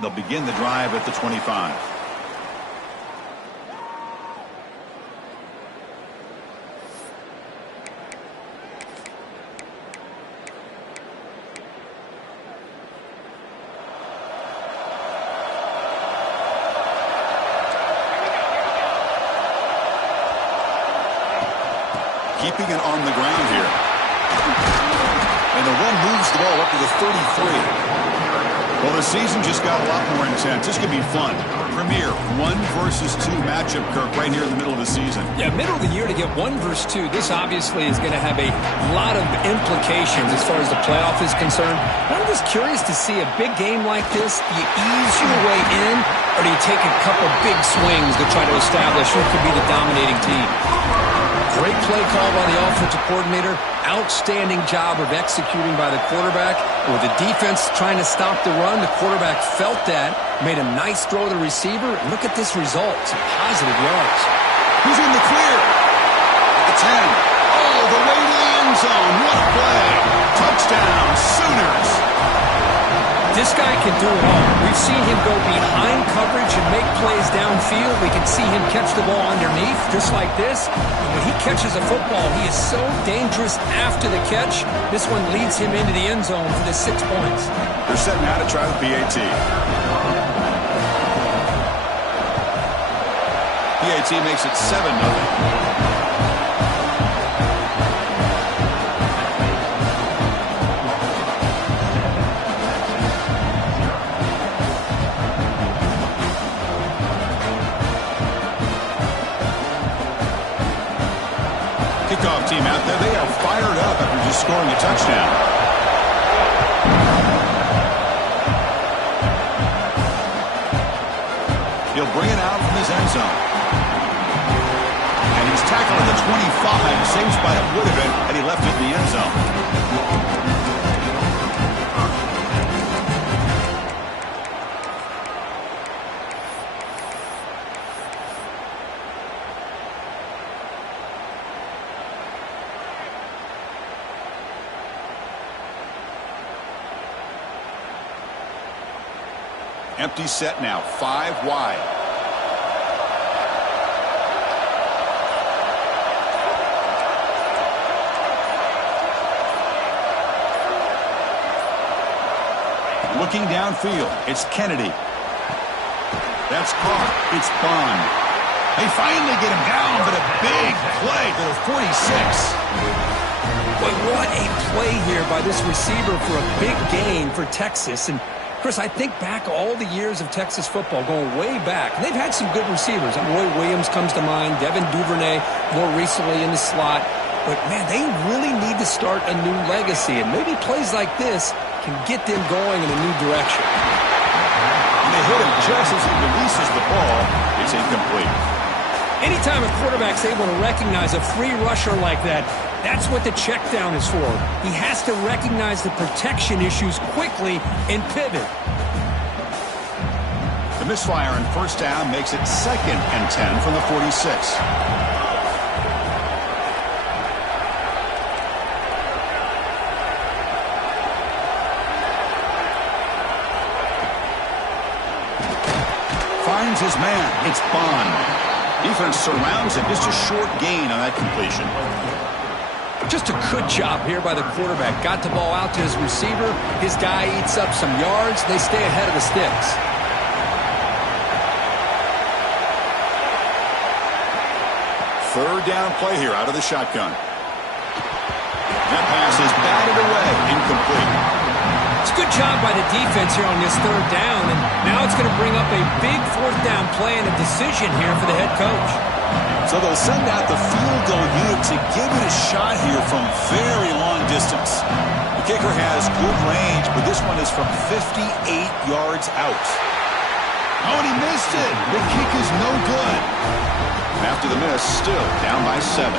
They'll begin the drive at the 25. Keeping it on the ground here. And the run moves the ball up to the 33. Well, the season just got a lot more intense. This could be fun. Premier 1 versus 2 matchup, Kirk, right here in the middle of the season. Yeah, middle of the year to get 1 versus 2. This obviously is going to have a lot of implications as far as the playoff is concerned. I'm just curious to see a big game like this. Do you ease your way in, or do you take a couple big swings to try to establish who could be the dominating team? Great play call by the offensive coordinator. Outstanding job of executing by the quarterback. With the defense trying to stop the run, the quarterback felt that, made a nice throw to the receiver. And look at this result. Some positive yards. He's in the clear. At the 10. All the way to the end zone. What a play. Touchdown, Sooners. This guy can do it all. We've seen him go behind coverage and make plays downfield. We can see him catch the ball underneath, just like this. And when he catches a football, he is so dangerous after the catch. This one leads him into the end zone for the 6 points. They're setting out to try the PAT. PAT makes it 7-0. Kickoff team out there. They are fired up after just scoring a touchdown. He'll bring it out from his end zone. And he's tackled at the 25. Same spot it would have been had he left it in the end zone. Empty set now, 5 wide. Looking downfield, it's Kennedy. That's caught. It's Bond. They finally get him down, but a big play to the 46. But what a play here by this receiver for a big gain for Texas. And Chris, I think back all the years of Texas football, going way back. And they've had some good receivers. Roy Williams comes to mind, Devin Duvernay more recently in the slot. But, man, they really need to start a new legacy. And maybe plays like this can get them going in a new direction. And they hit him just as he releases the ball. It's incomplete. Anytime a quarterback's able to recognize a free rusher like that, that's what the check down is for. He has to recognize the protection issues quickly and pivot. The misfire in first down makes it 2nd and 10 from the 46. Finds his man. It's Bond. Defense surrounds him. Just a short gain on that completion. Just a good job here by the quarterback. Got the ball out to his receiver. His guy eats up some yards. They stay ahead of the sticks. Third down play here out of the shotgun. That pass is batted away. Incomplete. It's a good job by the defense here on this third down. And now it's going to bring up a big fourth down play and a decision here for the head coach. So they'll send out the field goal unit to give it a shot here from very long distance. The kicker has good range, but this one is from 58 yards out. Oh, and he missed it. The kick is no good. After the miss, still down by 7.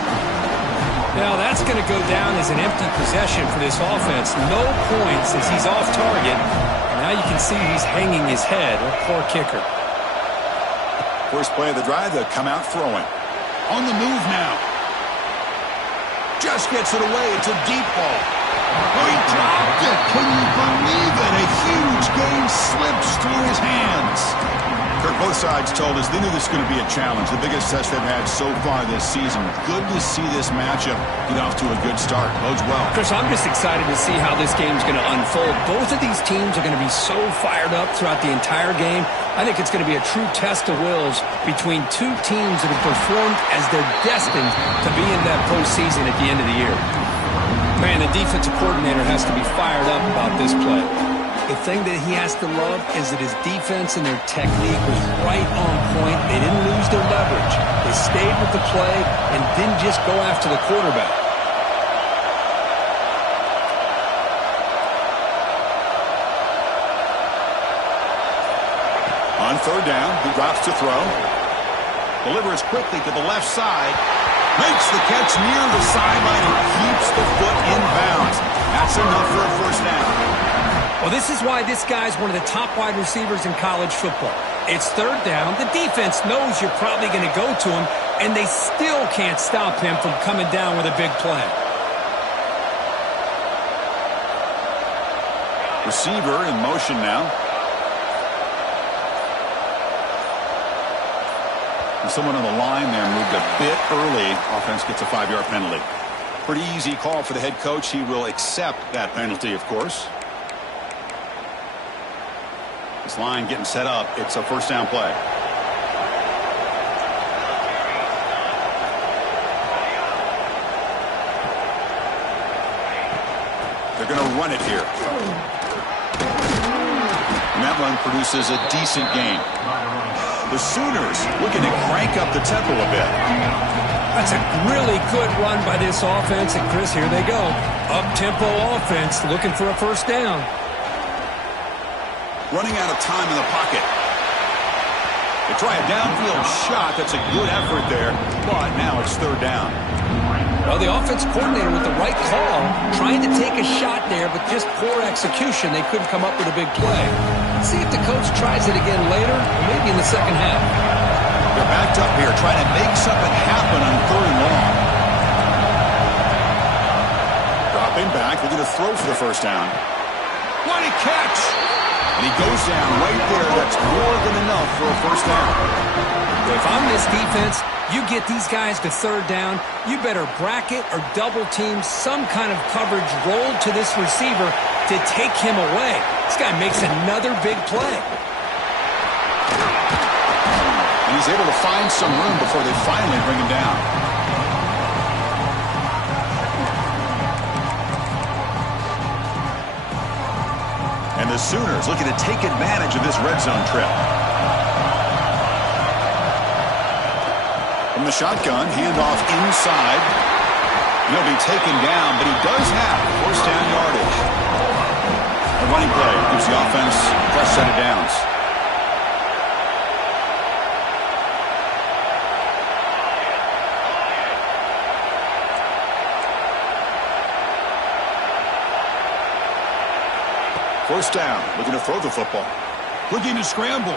Now that's going to go down as an empty possession for this offense. No points as he's off target. And now you can see he's hanging his head. Poor kicker. First play of the drive, they'll come out throwing. On the move now. Just gets it away. It's a deep ball. Oh, he dropped it. Can you believe it? A huge gain slips through his hands. Kirk, both sides told us they knew this was going to be a challenge, the biggest test they've had so far this season. Good to see this matchup get off to a good start. Bodes well. Chris, I'm just excited to see how this game's going to unfold. Both of these teams are going to be so fired up throughout the entire game. I think it's going to be a true test of wills between two teams that have performed as they're destined to be in that postseason at the end of the year. Man, the defensive coordinator has to be fired up about this play. The thing that he has to love is that his defense and their technique was right on point. They didn't lose their leverage. They stayed with the play and didn't just go after the quarterback. On third down, he drops to throw. Delivers quickly to the left side. Makes the catch near the sideline and keeps the foot in bounds. That's enough for a first down. Well, this is why this guy's one of the top wide receivers in college football. It's third down. The defense knows you're probably going to go to him, and they still can't stop him from coming down with a big play. Receiver in motion now. And someone on the line there moved a bit early. Offense gets a 5-yard penalty. Pretty easy call for the head coach. He will accept that penalty, of course. This line getting set up. It's a first down play. They're going to run it here. And that run produces a decent gain. The Sooners looking to crank up the tempo a bit. That's a really good run by this offense. And, Chris, here they go. Up-tempo offense looking for a first down. Running out of time in the pocket. They try a downfield shot. That's a good effort there, but now it's third down. Well, the offense coordinator with the right call, trying to take a shot there, but just poor execution. They couldn't come up with a big play. Let's see if the coach tries it again later, or maybe in the second half. They're backed up here, trying to make something happen on third and long. Dropping back, looking to throw for the first down. What a catch! And he goes down right there. That's more than enough for a first down. If I'm this defense, you get these guys to third down, you better bracket or double team some kind of coverage rolled to this receiver to take him away. This guy makes another big play. And he's able to find some room before they finally bring him down. And the Sooners looking to take advantage of this red zone trip. From the shotgun, handoff inside. He'll be taken down, but he does have first down yardage. A running play gives the offense a fresh set of downs. First down, looking to throw the football. Looking to scramble.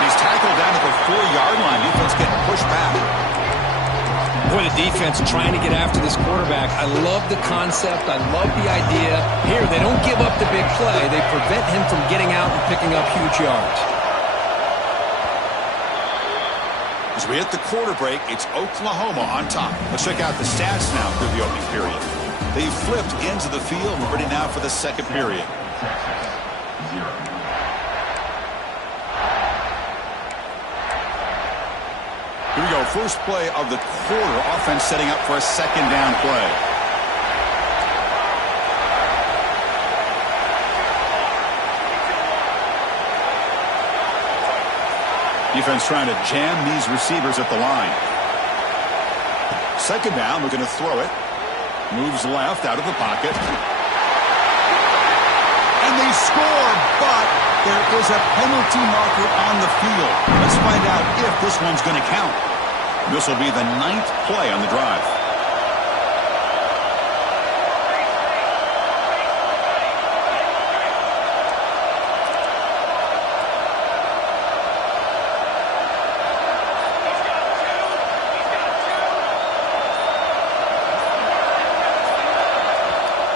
He's tackled down at the 4-yard line. Defense getting pushed back. Boy, the defense trying to get after this quarterback. I love the concept. I love the idea. Here, they don't give up the big play. They prevent him from getting out and picking up huge yards. As we hit the quarter break, it's Oklahoma on top. Let's check out the stats now through the opening period. They flipped into the field. We're ready now for the second period. Here we go. First play of the quarter. Offense setting up for a second down play. Defense trying to jam these receivers at the line. Second down. We're going to throw it. Moves left out of the pocket. And they score, but there is a penalty marker on the field. Let's find out if this one's going to count. This will be the 9th play on the drive.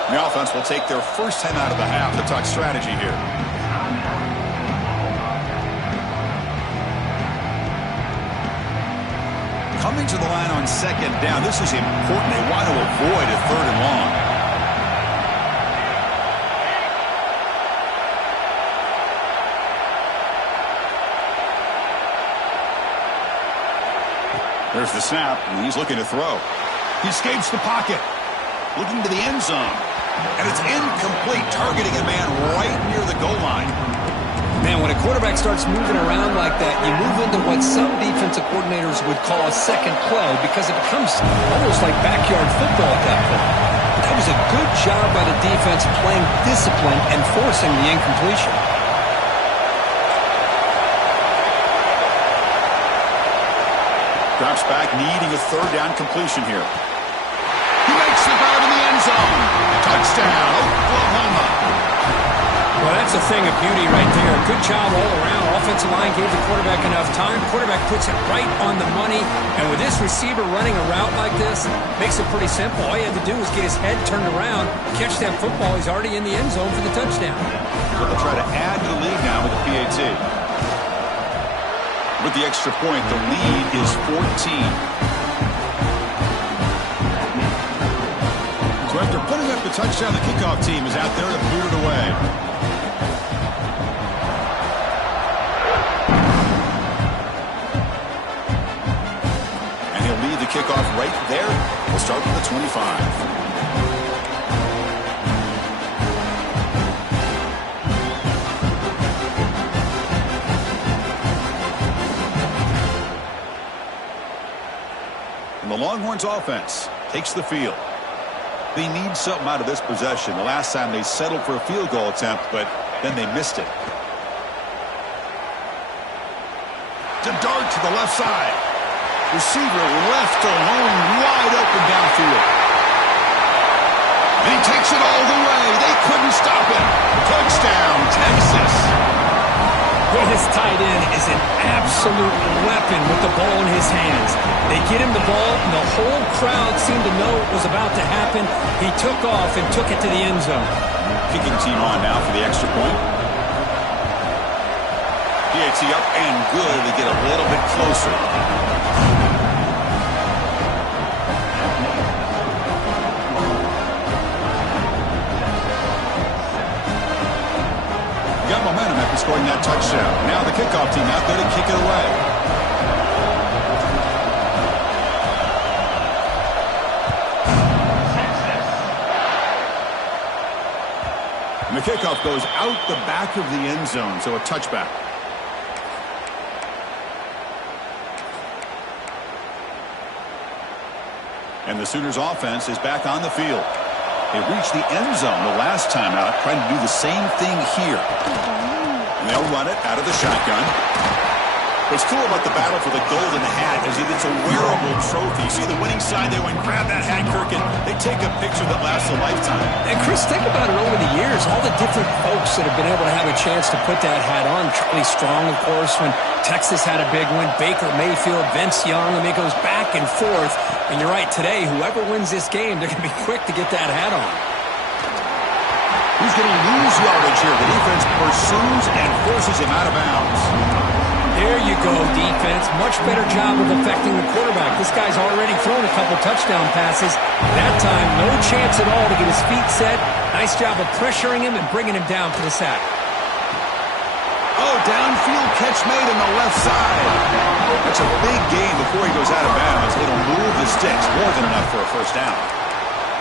The offense will take their first time out of the half to talk strategy here. Coming to the line on second down. This is important. They want to avoid a third and long. There's the snap, and he's looking to throw. He escapes the pocket, looking to the end zone. And it's incomplete, targeting a man right near the goal line. Man, when a quarterback starts moving around like that, you move into what some defensive coordinators would call a second play because it becomes almost like backyard football at that point. That was a good job by the defense playing discipline and forcing the incompletion. Drops back, needing a third down completion here. He makes the grab in the end zone. Touchdown, Oklahoma. Well, that's a thing of beauty right there. Good job all around. Offensive line gave the quarterback enough time. Quarterback puts it right on the money. And with this receiver running a route like this, makes it pretty simple. All he had to do was get his head turned around, catch that football. He's already in the end zone for the touchdown. So they'll try to add to the lead now with the PAT. With the extra point, the lead is 14. So after putting up the touchdown, the kickoff team is out there to boot it away. And he'll lead the kickoff right there. We'll start with the 25. The Longhorns offense takes the field. They need something out of this possession. The last time they settled for a field goal attempt, but then they missed it. To dart to the left side. Receiver left alone, wide open downfield. And he takes it all the way. They couldn't stop him. Touchdown, Texas. Well, this tight end is an absolute weapon with the ball in his hands. They get him the ball, and the whole crowd seemed to know it was about to happen. He took off and took it to the end zone. Kicking team on now for the extra point. PAT up and good to get a little bit closer. Got momentum after scoring that touchdown. Now the kickoff team out there to kick it away. And the kickoff goes out the back of the end zone, so a touchback. And the Sooners offense is back on the field. They reached the end zone the last time out, trying to do the same thing here. And they'll run it out of the shotgun. What's cool about the battle for the golden hat is that it's a wearable trophy. You see the winning side, they went grab that hat, Kirk, and they take a picture that lasts a lifetime. And Chris, think about it over the years, all the different folks that have been able to have a chance to put that hat on. Charlie Strong, of course, when Texas had a big win. Baker Mayfield, Vince Young. I mean, it goes back and forth. And you're right, today, whoever wins this game, they're going to be quick to get that hat on. He's going to lose yardage here. The defense pursues and forces him out of bounds. There you go, defense. Much better job of affecting the quarterback. This guy's already thrown a couple touchdown passes. That time, no chance at all to get his feet set. Nice job of pressuring him and bringing him down for the sack. Oh, downfield catch made on the left side. That's a big gain before he goes out of bounds. It'll move the sticks, more than enough for a first down.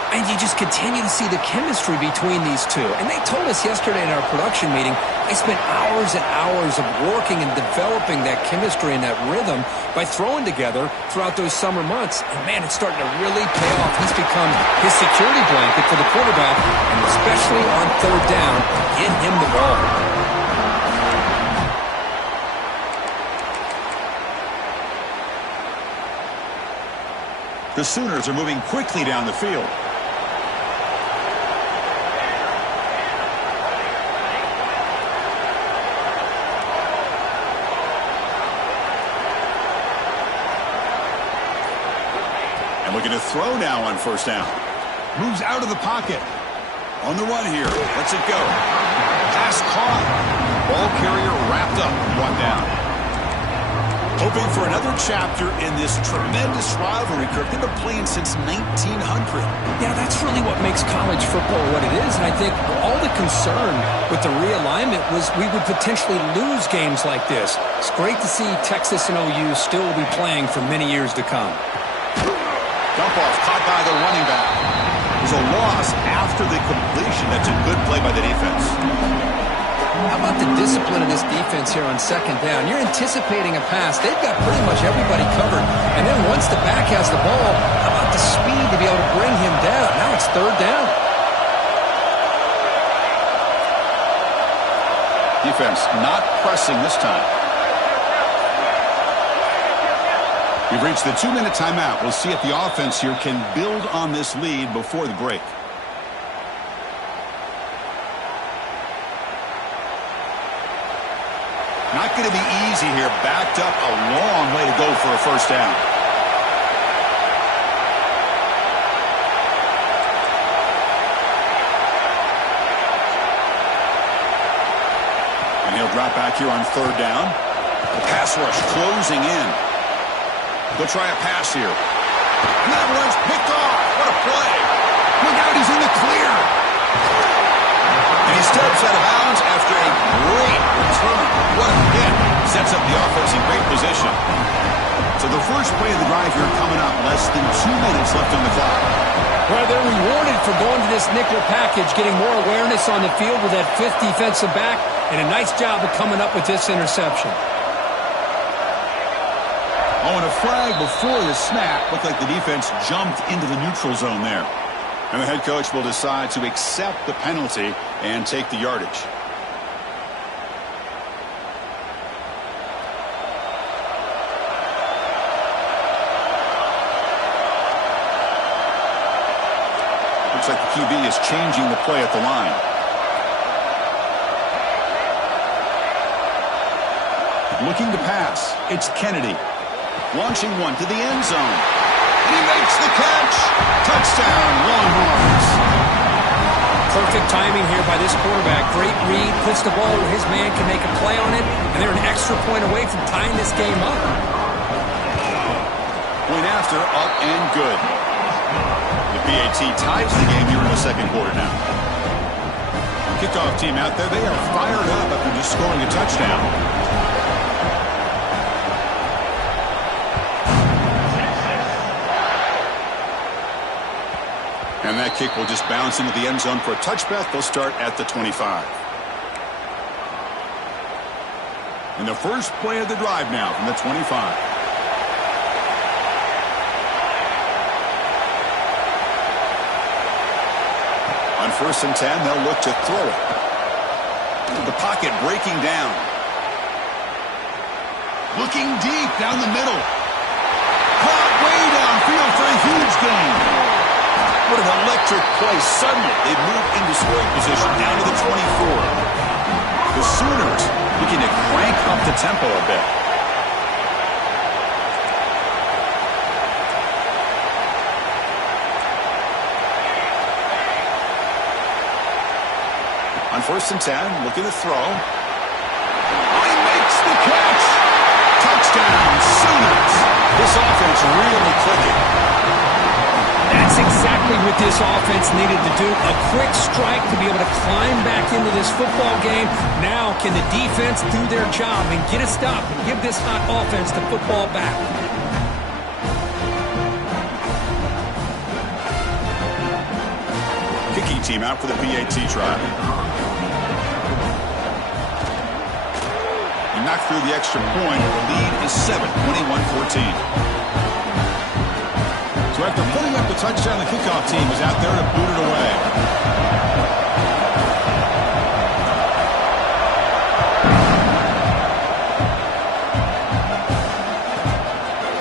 And you just continue to see the chemistry between these two. And they told us yesterday in our production meeting, they spent hours and hours of working and developing that chemistry and that rhythm by throwing together throughout those summer months. And, man, it's starting to really pay off. He's become his security blanket for the quarterback, and especially on third down, get him the ball. The Sooners are moving quickly down the field. And looking to throw now on first down. Moves out of the pocket. On the run here. Lets it go. Pass caught. Ball carrier wrapped up. Brought down. Hoping for another chapter in this tremendous rivalry, Kirk. They've been playing since 1900. Yeah, that's really what makes college football what it is. And I think all the concern with the realignment was we would potentially lose games like this. It's great to see Texas and OU still be playing for many years to come. Dump off caught by the running back. There's a loss after the completion. That's a good play by the defense. How about the discipline of this defense here on second down? You're anticipating a pass. They've got pretty much everybody covered. And then once the back has the ball, how about the speed to be able to bring him down? Now it's third down. Defense not pressing this time. We've reached the 2-minute timeout. We'll see if the offense here can build on this lead before the break. Not going to be easy here. Backed up a long way to go for a first down. And he'll drop back here on third down. The pass rush closing in. They'll try a pass here. And that one's picked off. What a play. Look out, he's in the clear. And he steps out of bounds after a great return. What a hit. Sets up the offense in great position. So the first play of the drive here coming up. Less than 2 minutes left on the clock. Well, they're rewarded for going to this nickel package, getting more awareness on the field with that fifth defensive back, and a nice job of coming up with this interception. Oh, and a flag before the snap. Looked like the defense jumped into the neutral zone there. And the head coach will decide to accept the penalty and take the yardage. Looks like the QB is changing the play at the line. Looking to pass. It's Kennedy. Launching one to the end zone. And he makes the catch. Touchdown, Longhorns. Perfect timing here by this quarterback. Great read. Puts the ball where his man can make a play on it. And they're an extra point away from tying this game up. Point after, up and good. The PAT ties the game here in the second quarter now. Kickoff team out there. They are fired up after just scoring a touchdown. And that kick will just bounce into the end zone for a touchback. They'll start at the 25. And the first play of the drive now from the 25. On 1st and 10, they'll look to throw it. The pocket breaking down. Looking deep down the middle. Caught way downfield for a huge gain. What an electric play. Suddenly, they move into scoring position down to the 24. The Sooners looking to crank up the tempo a bit. On 1st and 10, looking to throw. Oh, he makes the catch. Touchdown, Sooners. This offense really clicking. That's exactly what this offense needed to do. A quick strike to be able to climb back into this football game. Now can the defense do their job and get a stop and give this hot offense the football back? Kicking team out for the PAT try. He knocked through the extra point. The lead is 7, 21-14. So after putting up the touchdown, the kickoff team is out there to boot it away.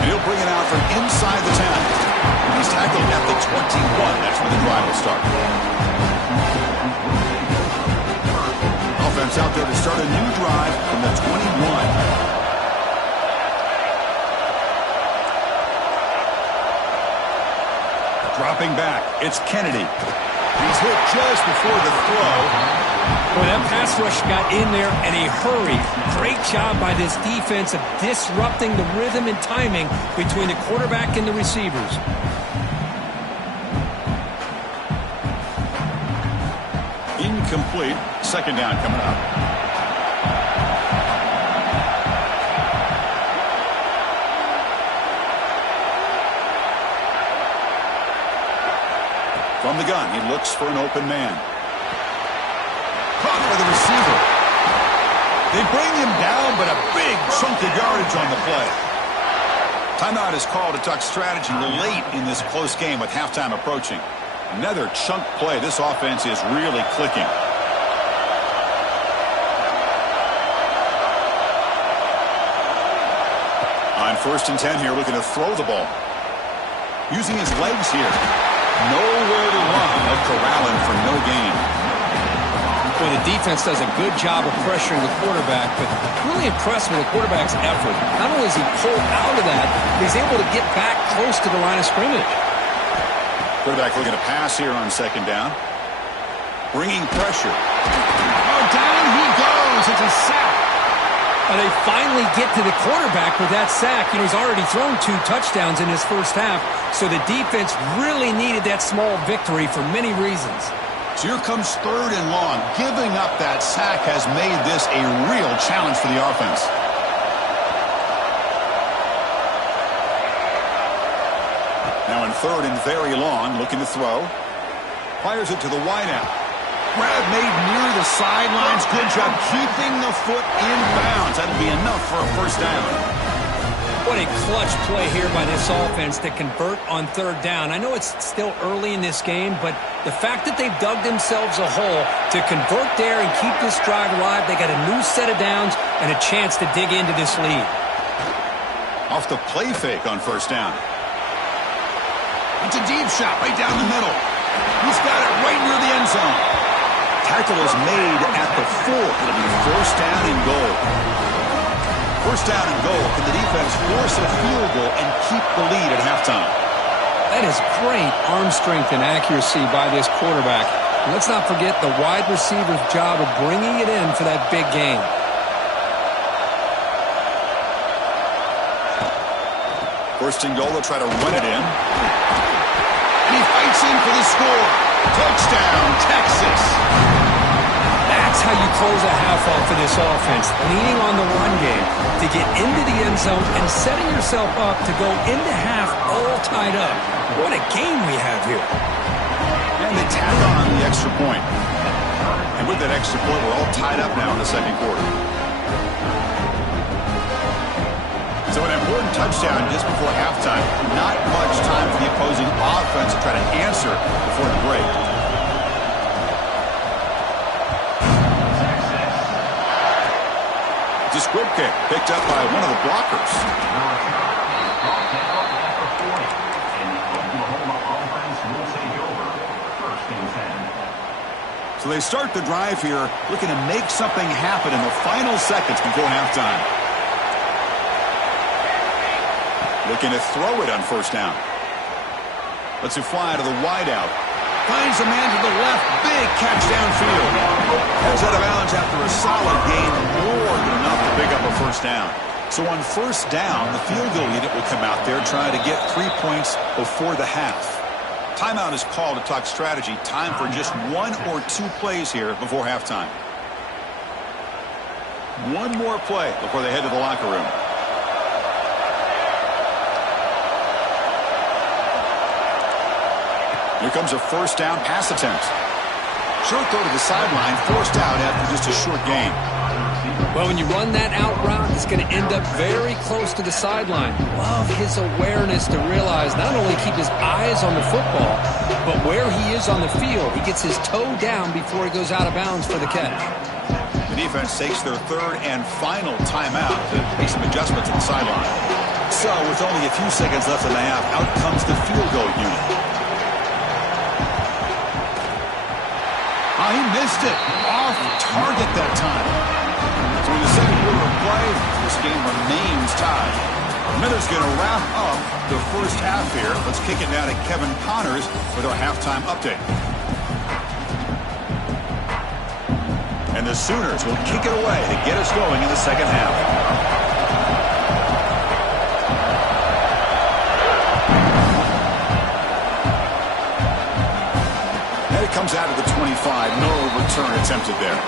And he'll bring it out from inside the 10. He's tackled at the 21. That's where the drive will start. Offense out there to start a new drive from the 21. Dropping back, it's Kennedy. He's hit just before the throw. Boy, that pass rush got in there in a hurry. Great job by this defense of disrupting the rhythm and timing between the quarterback and the receivers. Incomplete. Second down coming up. From the gun, he looks for an open man. Caught by the receiver. They bring him down, but a big chunk of yardage on the play. Timeout is called to talk strategy late in this close game with halftime approaching. Another chunk play. This offense is really clicking. On 1st and 10 here, looking to throw the ball. Using his legs here. Nowhere to run. They'll corral him for no gain. Boy, the defense does a good job of pressuring the quarterback, but really impressed with the quarterback's effort. Not only is he pulled out of that, he's able to get back close to the line of scrimmage. Quarterback looking to pass here on 2nd down. Bringing pressure. Oh, down he goes. It's a sack. They finally get to the quarterback with that sack. You know, he's already thrown 2 touchdowns in his first half, so the defense really needed that small victory for many reasons. So here comes 3rd and long. Giving up that sack has made this a real challenge for the offense. Now in 3rd and very long, looking to throw. Fires it to the wideout. Grab made near the sidelines. Good job keeping the foot in bounds. That'll be enough for a first down. What a clutch play here by this offense to convert on 3rd down. I know it's still early in this game, but the fact that they've dug themselves a hole to convert there and keep this drive alive, they got a new set of downs and a chance to dig into this lead. Off the play fake on 1st down. It's a deep shot right down the middle. He's got it right near the end zone. Tackle is made at the 4. It'll be 1st down and goal. 1st down and goal. Can the defense force a field goal and keep the lead at halftime? That is great arm strength and accuracy by this quarterback. And let's not forget the wide receiver's job of bringing it in for that big game. First and goal, they'll try to run it in. And he fights in for the score. Touchdown, Texas. That's how you close a half off for this offense, leaning on the run game to get into the end zone and setting yourself up to go into half all tied up. What a game we have here. And they tack on the extra point. And with that extra point, we're all tied up now in the 2nd quarter. So an important touchdown just before halftime. Not much time for the opposing offense to try to answer before the break. It's a squib kick picked up by one of the blockers. So they start the drive here, looking to make something happen in the final seconds before halftime. Looking to throw it on 1st down. Lets it fly to the wideout. Finds a man to the left. Big catch downfield. Heads out of bounds after a solid gain. More than enough to pick up a 1st down. So on 1st down, the field goal unit will come out there trying to get 3 points before the half. Timeout is called to talk strategy. Time for just 1 or 2 plays here before halftime. One more play before they head to the locker room. Here comes a 1st down pass attempt. Short throw to the sideline, forced out after just a short gain. Well, when you run that out route, it's going to end up very close to the sideline. Love his awareness to realize not only keep his eyes on the football, but where he is on the field. He gets his toe down before he goes out of bounds for the catch. The defense takes their 3rd and final timeout to make some adjustments at the sideline. So with only a few seconds left in the half, out comes the field goal unit. He missed it. Off target that time. So in the 2nd quarter of play, this game remains tied. Miller's going to wrap up the first half here. Let's kick it down to Kevin Connors with our halftime update. And the Sooners will kick it away to get us going in the second half. And it comes out of the 25. No return attempted there.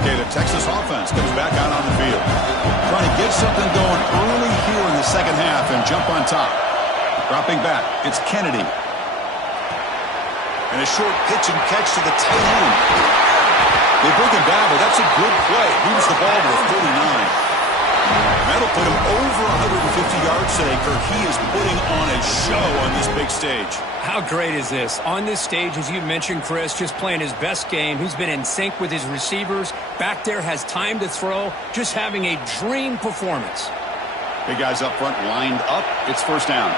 Okay, the Texas offense comes back out on the field. Trying to get something going early here in the second half and jump on top. Dropping back, it's Kennedy. And a short pitch and catch to the tight end. They bring him down, but that's a good play. Moves the ball to the 39. That'll put him over 150 yards today, Kirk. He is putting on a show on this big stage. How great is this? On this stage, as you mentioned, Chris, just playing his best game. He's been in sync with his receivers. Back there, has time to throw. Just having a dream performance. Big guys up front lined up. It's first down.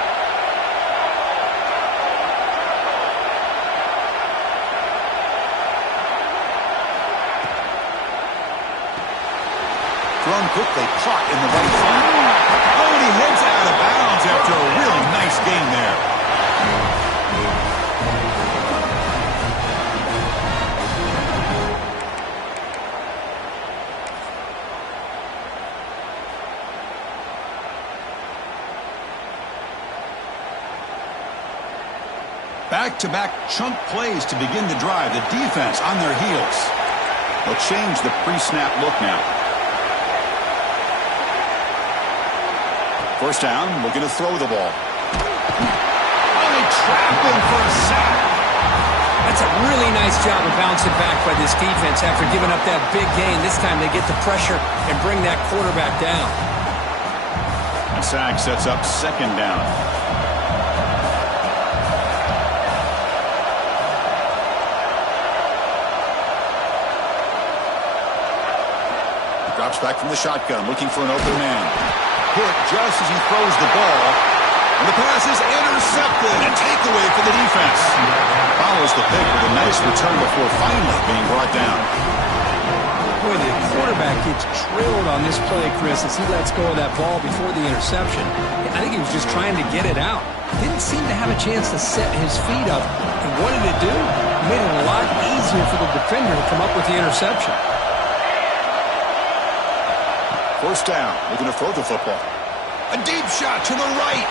Thrown quickly, caught in the right side. Oh, and he heads out of bounds after a really nice game there. Back-to-back chunk plays to begin the drive. The defense on their heels. They'll change the pre-snap look now. First down, looking to throw the ball. Oh, they trap him for a sack. That's a really nice job of bouncing back by this defense after giving up that big gain. This time they get the pressure and bring that quarterback down. A sack sets up second down. Drops back from the shotgun, looking for an open man. Hit just as he throws the ball. And the pass is intercepted. A takeaway for the defense. Follows the pick with a nice return before finally being brought down. Boy, the quarterback gets drilled on this play, Chris, as he lets go of that ball before the interception. I think he was just trying to get it out. Didn't seem to have a chance to set his feet up. And what did it do? It made it a lot easier for the defender to come up with the interception. First down, looking to throw the football. A deep shot to the right.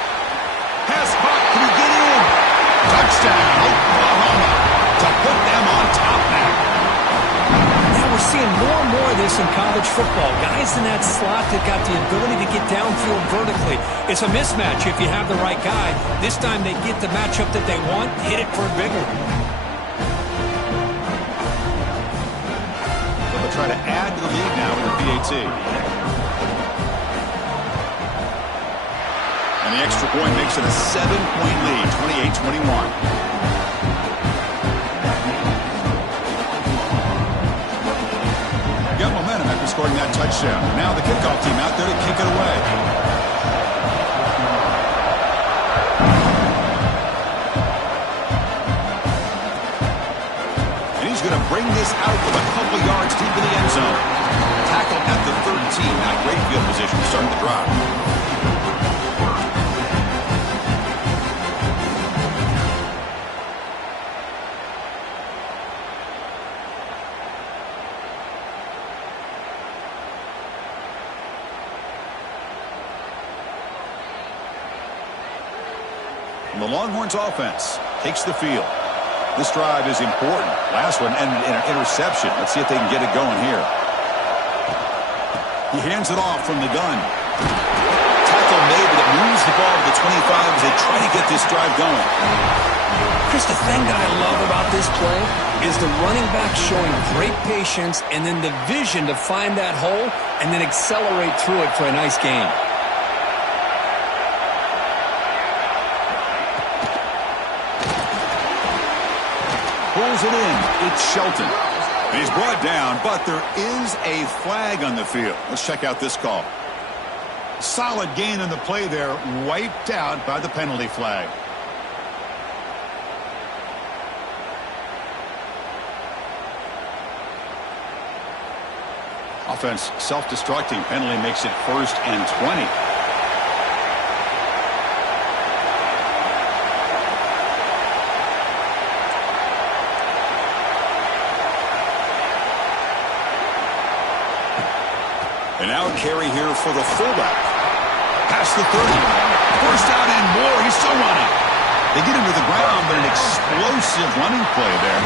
Pass caught, can he get in? Touchdown, Oklahoma, to put them on top now. Now we're seeing more and more of this in college football. Guys in that slot that got the ability to get downfield vertically. It's a mismatch if you have the right guy. This time they get the matchup that they want, hit it for a big one. They'll try to add to the lead now with the PAT. And the extra point makes it a 7-point lead, 28-21. Got momentum after scoring that touchdown. Now the kickoff team out there to kick it away. And he's going to bring this out with a couple yards deep in the end zone. Tackle at the 13. Not great field position starting the drive. The Longhorns offense takes the field. This drive is important. Last one ended in an interception. Let's see if they can get it going here. He hands it off from the gun. Tackle made, but it moves the ball to the 25 as they try to get this drive going. Chris, the thing that I love about this play is the running back showing great patience and then the vision to find that hole and then accelerate through it for a nice gain. Pulls it in. It's Shelton. He's brought down, but there is a flag on the field. Let's check out this call. Solid gain in the play there, wiped out by the penalty flag. Offense self-destructing. Penalty makes it 1st and 20. And now a carry here for the fullback. Past the 30. First down and more. He's still running. They get him to the ground, but an explosive running play there.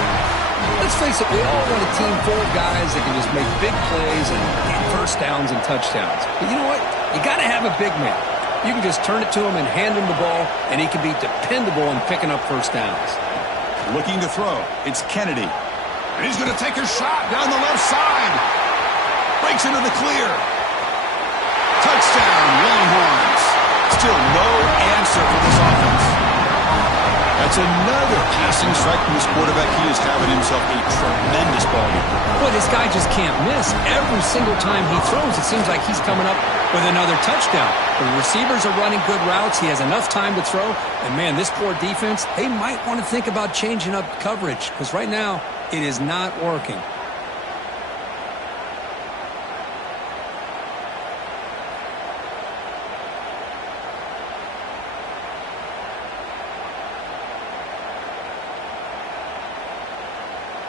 Let's face it, we all want a team full of guys that can just make big plays and get first downs and touchdowns. But you know what? You got to have a big man. You can just turn it to him and hand him the ball, and he can be dependable in picking up first downs. Looking to throw. It's Kennedy. And he's going to take a shot down the left side. Breaks into the clear. Touchdown, Longhorns. Still no answer for this offense. That's another passing strike from this quarterback. He is having himself a tremendous ball game. Boy, this guy just can't miss. Every single time he throws, it seems like he's coming up with another touchdown. The receivers are running good routes. He has enough time to throw. And, man, this poor defense, they might want to think about changing up coverage because right now it is not working.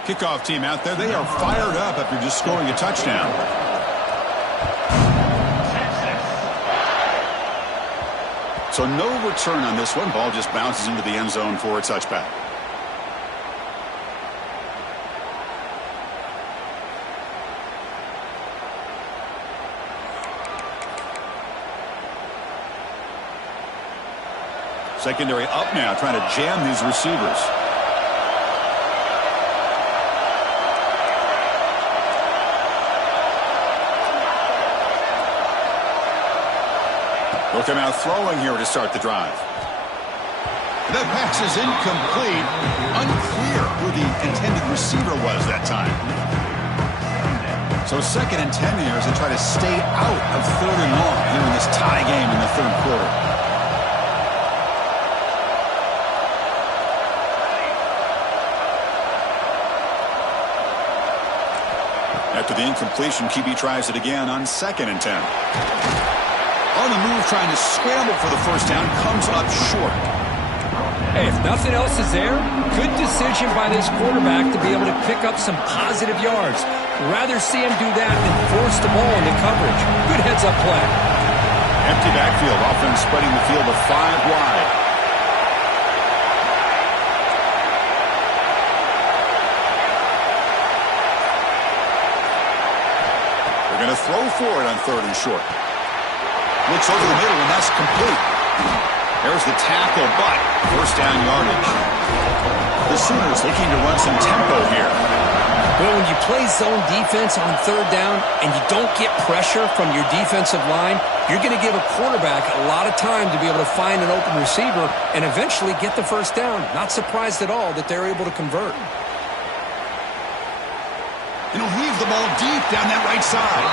Kickoff team out there. They are fired up after just scoring a touchdown. So no return on this one. Ball just bounces into the end zone for a touchback. Secondary up now, trying to jam these receivers. They'll come out throwing here to start the drive. That pass is incomplete. Unclear who the intended receiver was that time. So 2nd and 10 here as they try to stay out of 3rd and long here in this tie game in the 3rd quarter. After the incompletion, QB tries it again on 2nd and 10. On the move, trying to scramble for the first down, comes up short. Hey, if nothing else is there, good decision by this quarterback to be able to pick up some positive yards. Rather see him do that than force the ball into coverage. Good heads-up play. Empty backfield, offense spreading the field to 5 wide. They're going to throw for it on 3rd and short. Looks over the middle, and that's complete. There's the tackle, but first down yardage. The Sooners looking to run some tempo here. Well, when you play zone defense on 3rd down and you don't get pressure from your defensive line, you're going to give a quarterback a lot of time to be able to find an open receiver and eventually get the first down. Not surprised at all that they're able to convert. And he'll heave the ball deep down that right side.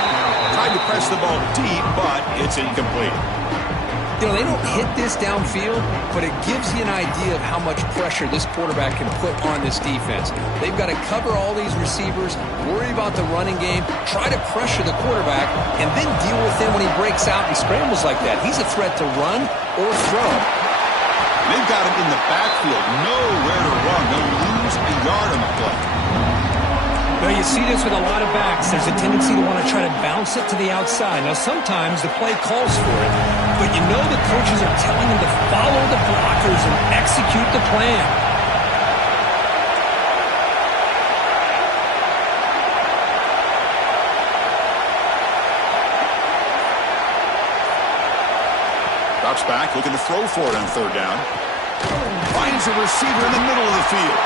Tried to press the ball deep, but it's incomplete. You know, they don't hit this downfield, but it gives you an idea of how much pressure this quarterback can put on this defense. They've got to cover all these receivers, worry about the running game, try to pressure the quarterback, and then deal with him when he breaks out and scrambles like that. He's a threat to run or throw. They've got him in the backfield, nowhere to run. They'll lose a yard on the play. Now, you see this with a lot of backs. There's a tendency to want to try to bounce it to the outside. Now, sometimes the play calls for it, but you know the coaches are telling them to follow the blockers and execute the plan. Drops back, looking to throw for it on 3rd down. Finds a receiver in the middle of the field.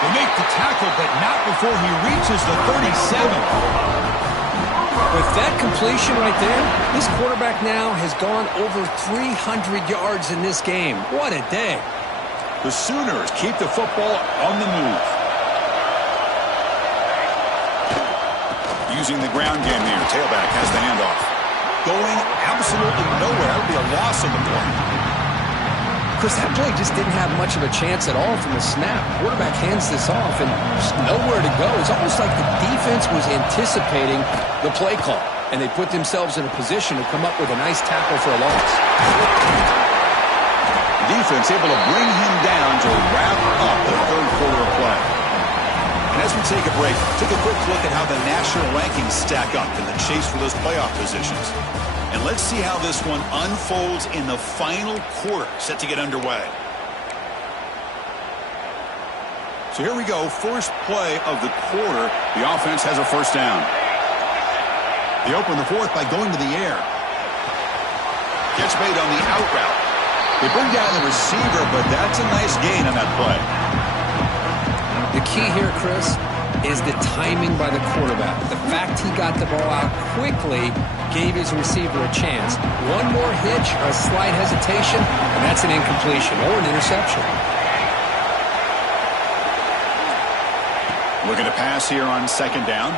They make the tackle, but not before he reaches the 37. With that completion right there, this quarterback now has gone over 300 yards in this game. What a day. The Sooners keep the football on the move. Using the ground game here. Tailback has the handoff. Going absolutely nowhere. That would be a loss on the play. Chris, that play just didn't have much of a chance at all from the snap. Quarterback hands this off and just nowhere to go. It's almost like the defense was anticipating the play call, and they put themselves in a position to come up with a nice tackle for a loss. Defense able to bring him down to wrap up the 3rd quarter of play. And as we we take a break, take a quick look at how the national rankings stack up in the chase for those playoff positions. And let's see how this one unfolds in the final quarter, set to get underway. So here we go, first play of the quarter. The offense has a first down. They open the fourth by going to the air. Gets made on the out route. They bring down the receiver, but that's a nice gain on that play. The key here, Chris, is the timing by the quarterback. The fact he got the ball out quickly gave his receiver a chance. One more hitch or a slight hesitation, and that's an incompletion or an interception. Looking to pass here on second down.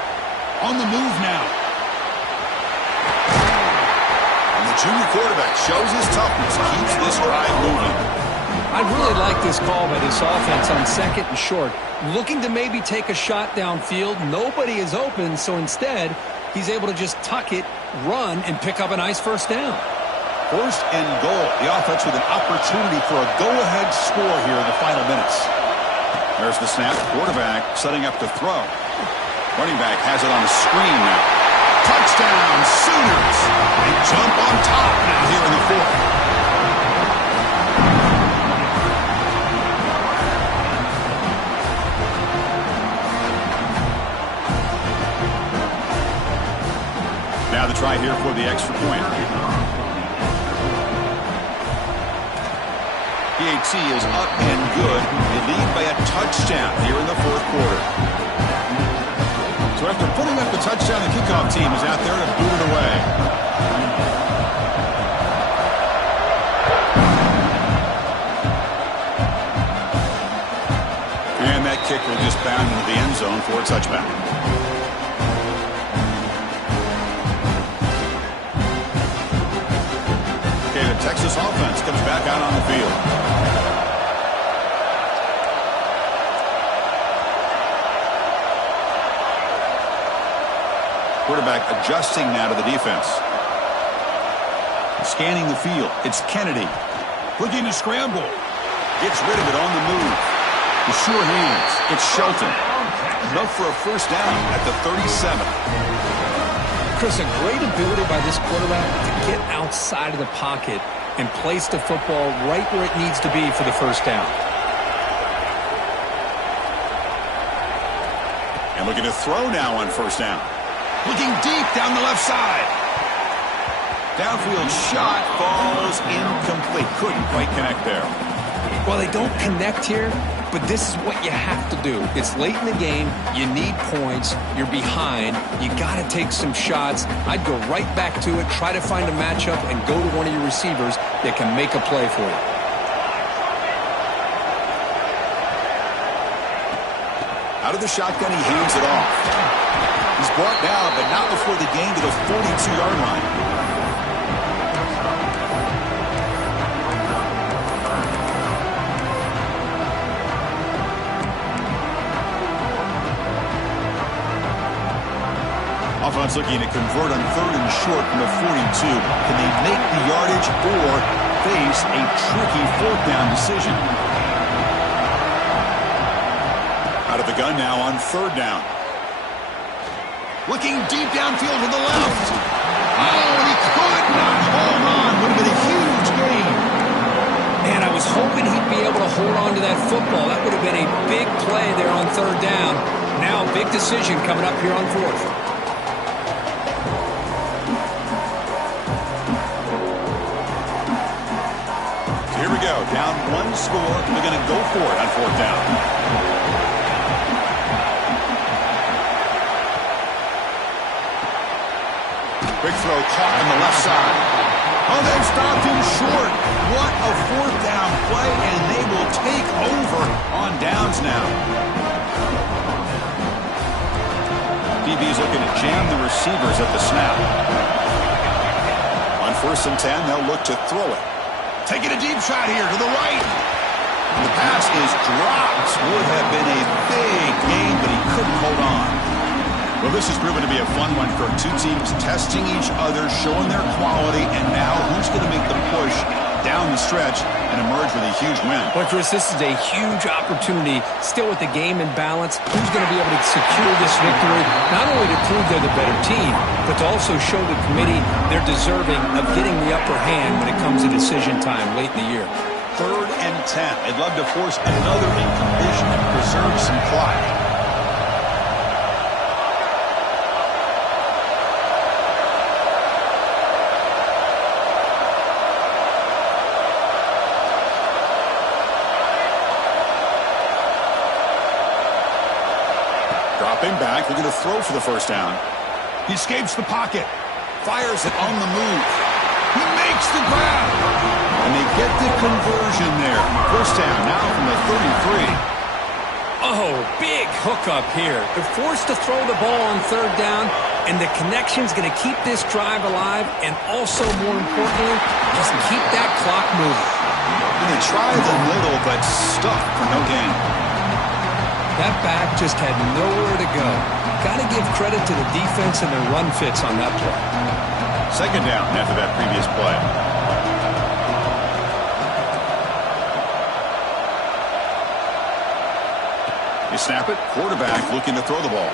On the move now. And the junior quarterback shows his toughness, keeps this drive moving. I really like this call by this offense on second and short. Looking to maybe take a shot downfield. Nobody is open, so instead, he's able to just tuck it, run, and pick up a nice first down. First and goal. The offense with an opportunity for a go-ahead score here in the final minutes. There's the snap. Quarterback setting up to throw. Running back has it on the screen now. Touchdown, Sooners. They jump on top now here in the fourth. Now the try here for the extra point. PAT is up and good. They lead by a touchdown here in the fourth quarter. So after putting up the touchdown, the kickoff team is out there to boot it away. And that kick will just bound into the end zone for a touchback. Okay, the Texas offense comes back out on the field. Quarterback adjusting now to the defense. Scanning the field. It's Kennedy. Looking to scramble. Gets rid of it on the move. The sure hands. It's Shelton. Enough for a first down at the 37. Chris, a great ability by this quarterback to get outside of the pocket and place the football right where it needs to be for the first down. And looking to throw now on first down. Looking deep down the left side. Downfield shot falls incomplete. Couldn't quite connect there. Well, they don't connect here, but this is what you have to do. It's late in the game. You need points. You're behind. You got to take some shots. I'd go right back to it, try to find a matchup, and go to one of your receivers that can make a play for you. Out of the shotgun, he hands it off. He's brought down, but not before the gain to the 42-yard line. Offense looking to convert on third and short from the 42. Can they make the yardage or face a tricky fourth down decision? Out of the gun now on third down. Looking deep downfield to the left. Oh, he could not hold on. Would have been a huge gain. Man, I was hoping he'd be able to hold on to that football. That would have been a big play there on third down. Now, big decision coming up here on fourth. Here we go. Down one score. They're going to go for it on fourth down. Quick throw caught on the left side. Oh, they've stopped him short. What a fourth down play, and they will take over on downs now. DB's looking to jam the receivers at the snap. On first and 10, they'll look to throw it. Taking a deep shot here to the right. The pass is dropped. Would have been a big gain, but he couldn't hold on. Well, this has proven to be a fun one for two teams testing each other, showing their quality, and now who's going to make the push down the stretch and emerge with a huge win. But Chris, this is a huge opportunity, still with the game in balance. Who's going to be able to secure this victory, not only to prove they're the better team, but to also show the committee they're deserving of getting the upper hand when it comes to decision time late in the year. 3rd and 10. They'd love to force another incompletion and preserve some clock. Dropping back, looking to throw for the first down. He escapes the pocket. Fires it on the move. He makes the grab. And they get the conversion there. First down now from the 33. Oh, big hookup here. They're forced to throw the ball on 3rd down, and the connection's going to keep this drive alive, and also, more importantly, just keep that clock moving. And they tried the middle, but stuck for no gain. That back just had nowhere to go. Got to give credit to the defense and their run fits on that play. 2nd down after that previous play. They snap it. Quarterback looking to throw the ball.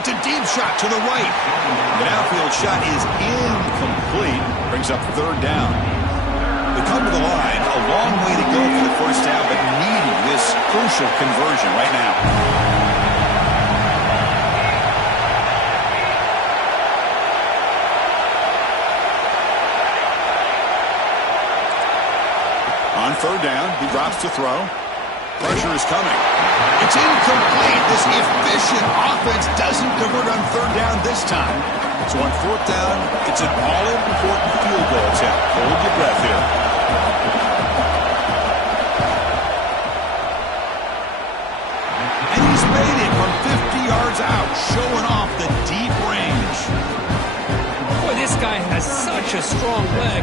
It's a deep shot to the right. The outfield shot is incomplete. Brings up 3rd down. They come to the line. A long way to go for the first down, but needing this crucial conversion right now. On 3rd down, he drops to throw. Pressure is coming. It's incomplete. This efficient offense doesn't convert on 3rd down this time. So on 4th down, it's an all-important field goal attempt. Hold your breath here. And he's made it from 50 yards out, showing off the deep range. Boy, this guy has such a strong leg.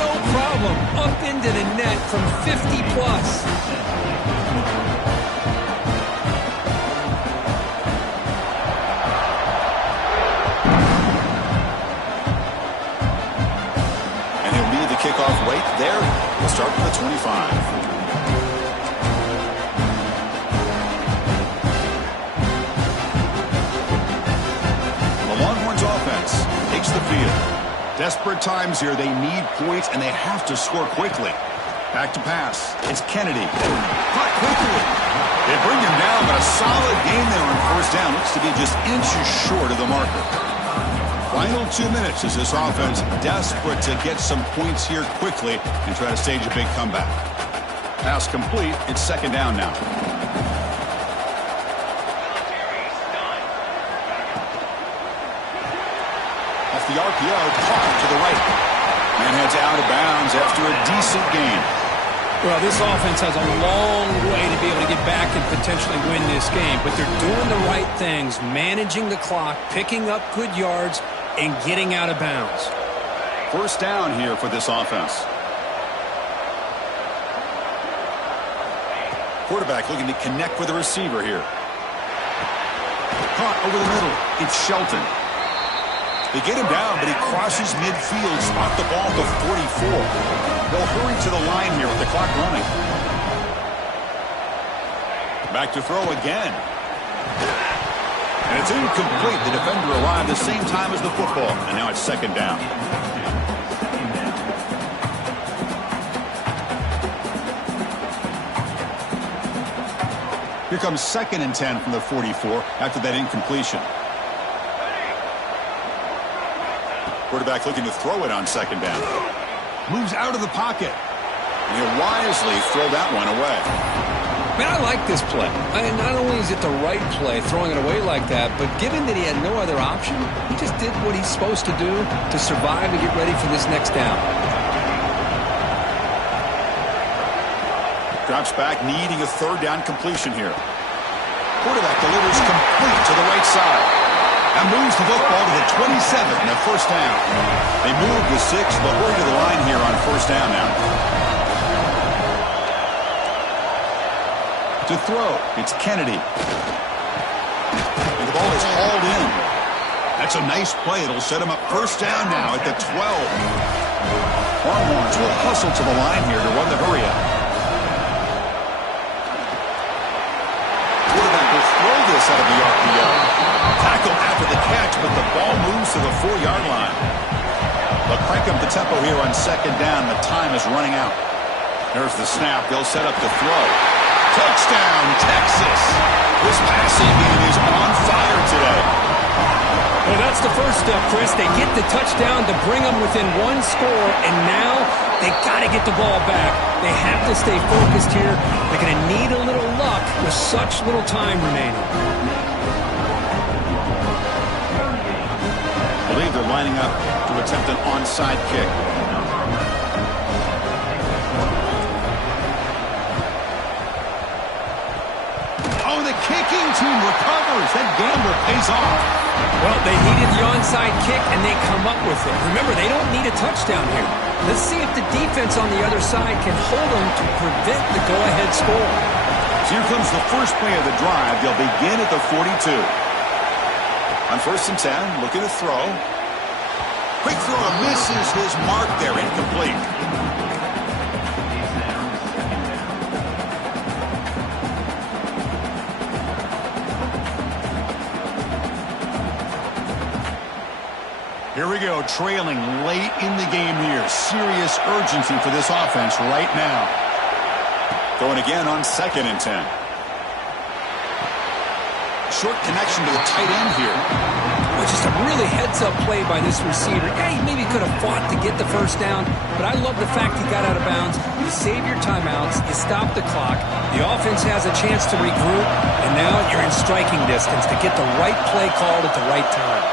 No problem. Up into the net from 50 plus. And he'll lead the kickoff right there. We'll start with the 25. The Longhorns offense takes the field. Desperate times here. They need points, and they have to score quickly. Back to pass. It's Kennedy. Caught quickly. They bring him down, but a solid game there on 1st down. Looks to be just inches short of the marker. Final 2 minutes as this offense desperate to get some points here quickly and try to stage a big comeback. Pass complete. It's 2nd down now. Off the RPO, caught to the right. And heads out of bounds after a decent gain. Well, this offense has a long way to be able to get back and potentially win this game, but they're doing the right things, managing the clock, picking up good yards, and getting out of bounds. First down here for this offense. Quarterback looking to connect with the receiver here. Caught over the middle. It's Shelton. They get him down, but he crosses midfield, spot the ball to 44. They'll hurry to the line here with the clock running. Back to throw again. And it's incomplete. The defender arrived the same time as the football, and now it's 2nd down. Here comes 2nd and 10 from the 44 after that incompletion. Quarterback looking to throw it on 2nd down. Moves out of the pocket. And he'll wisely throw that one away. Man, I like this play. Not only is it the right play, throwing it away like that, but given that he had no other option, he just did what he's supposed to do to survive and get ready for this next down. Drops back, needing a 3rd down completion here. Quarterback delivers complete to the right side. And moves the football to the 27 and a 1st down. They move the 6, but we're to the line here on 1st down now. To throw, it's Kennedy. And the ball is hauled in. That's a nice play. It'll set him up 1st down now at the 12. Longhorns will hustle to the line here to run the hurry up. Quarterback will throw this out of the RPO. Tackle after the catch, but the ball moves to the 4-yard line. They'll crank up the tempo here on second down. The time is running out. There's the snap. They'll set up the throw. Touchdown, Texas. This passing game is on fire today. Well, that's the first step, Chris. They get the touchdown to bring them within one score, and now they got to get the ball back. They have to stay focused here. They're going to need a little luck with such little time remaining. I believe they're lining up to attempt an onside kick. Oh, the kicking team recovers. That gamble pays off. Well, they needed the onside kick, and they come up with it. Remember, they don't need a touchdown here. Let's see if the defense on the other side can hold them to prevent the go-ahead score. So here comes the first play of the drive. They'll begin at the 42. On 1st and 10, looking to throw. Quick throw, misses his mark there, incomplete. Here we go, trailing late in the game here. Serious urgency for this offense right now. Going again on 2nd and 10. Short connection to the tight end here. Which is a really heads-up play by this receiver. Yeah, he maybe could have fought to get the first down, but I love the fact he got out of bounds. You save your timeouts, you stop the clock, the offense has a chance to regroup, and now you're in striking distance to get the right play called at the right time.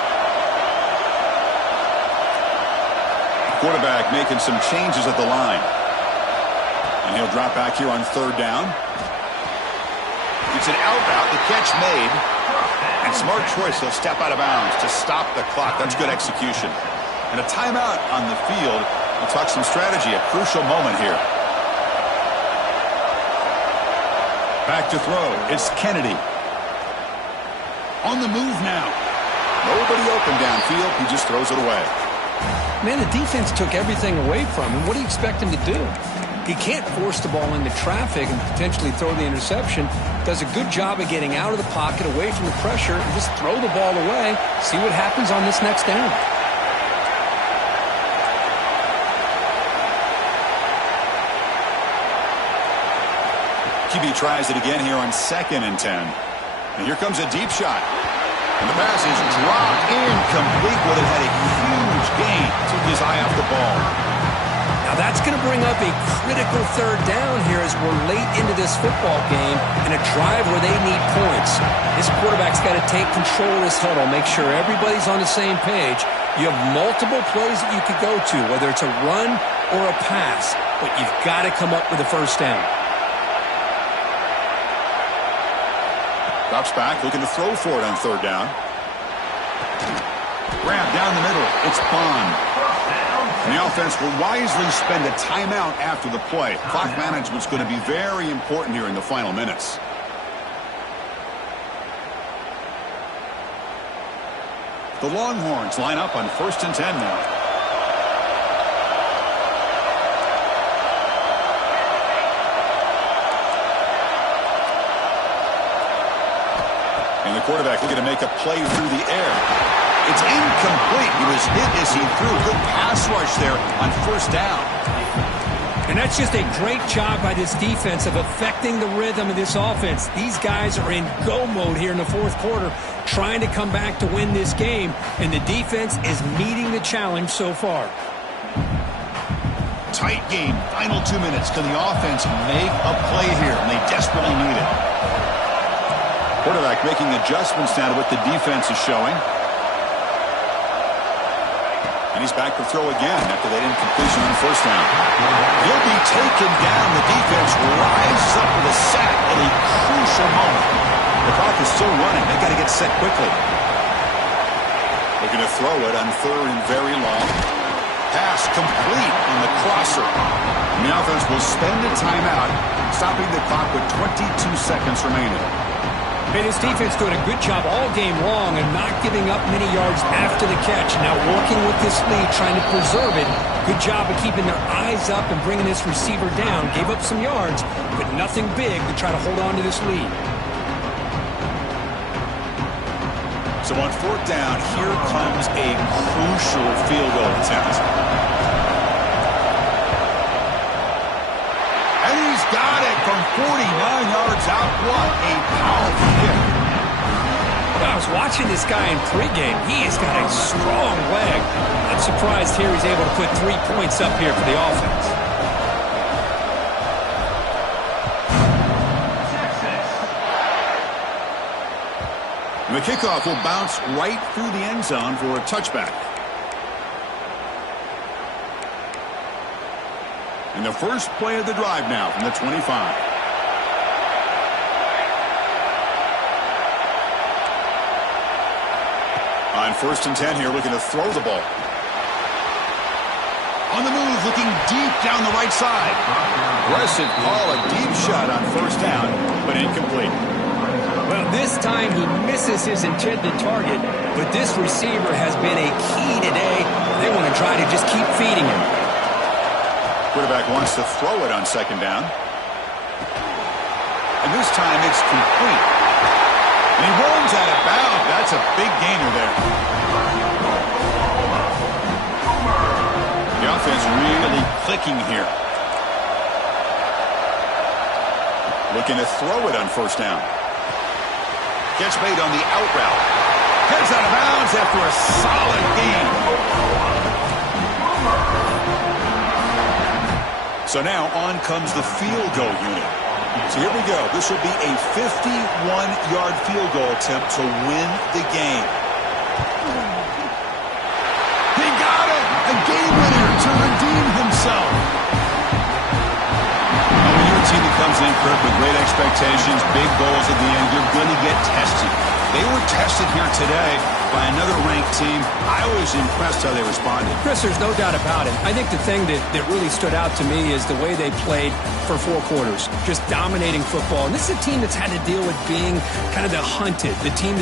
Quarterback making some changes at the line. And he'll drop back here on 3rd down. It's an out route, the catch made. And smart choice, he'll step out of bounds to stop the clock. That's good execution. And a timeout on the field. We'll talk some strategy, a crucial moment here. Back to throw, it's Kennedy. On the move now. Nobody open downfield, he just throws it away. Man, the defense took everything away from him. What do you expect him to do? He can't force the ball into traffic and potentially throw the interception. Does a good job of getting out of the pocket, away from the pressure, and just throw the ball away. See what happens on this next down. QB tries it again here on 2nd and 10. And here comes a deep shot. And the pass is dropped incomplete. Well, it had a huge gain. Took his eye off the ball. Now that's going to bring up a critical 3rd down here as we're late into this football game in a drive where they need points. This quarterback's got to take control of this huddle, make sure everybody's on the same page. You have multiple plays that you could go to, whether it's a run or a pass, but you've got to come up with a 1st down. Drops back, looking to throw for it on 3rd down. Grab down the middle. It's Bond. And the offense will wisely spend a timeout after the play. Clock management's going to be very important here in the final minutes. The Longhorns line up on 1st and 10 now. And the quarterback looking to make a play through the air. It's incomplete. He was hit as he threw. Good pass rush there on 1st down. And that's just a great job by this defense of affecting the rhythm of this offense. These guys are in go mode here in the 4th quarter, trying to come back to win this game, and the defense is meeting the challenge so far. Tight game. Final 2 minutes. Can the offense make a play here? And they desperately need it. Quarterback making adjustments now to what the defense is showing. And he's back to throw again after that incompletion on 1st down. He'll be taken down. The defense rises up with a sack at a crucial moment. The clock is still running. They've got to get set quickly. Looking to throw it on 3rd and very long. Pass complete on the crosser. And the offense will spend a timeout, stopping the clock with 22 seconds remaining. Hey, this defense doing a good job all game long and not giving up many yards after the catch. Now working with this lead, trying to preserve it. Good job of keeping their eyes up and bringing this receiver down. Gave up some yards, but nothing big to try to hold on to this lead. So on fourth down, here comes a crucial field goal attempt. And he's got it from 49 yards out. What a powerful hit. I was watching this guy in pregame. He has got a strong leg. Not surprised here he's able to put 3 points up here for the offense. The kickoff will bounce right through the end zone for a touchback. And the first play of the drive now from the 25. On 1st and 10 here, looking to throw the ball. On the move, looking deep down the right side. Aggressive call, a deep shot on 1st down, but incomplete. Well, this time he misses his intended target, but this receiver has been a key today. They want to try to just keep feeding him. Quarterback wants to throw it on 2nd down. And this time it's complete. And he runs out of bounds. That's a big gainer there. The offense really clicking here. Looking to throw it on 1st down. Gets made on the out route. Gets out of bounds after a solid gain. So now on comes the field goal unit. So here we go. This will be a 51-yard field goal attempt to win the game. He got it! A game winner to redeem himself. When you're a team that comes in, Kirk, with great expectations, big goals at the end, you're going to get tested. They were tested here today by another ranked team. I was impressed how they responded. Chris, there's no doubt about it. I think the thing that really stood out to me is the way they played for 4 quarters, just dominating football. And this is a team that's had to deal with being kind of the hunted, the team that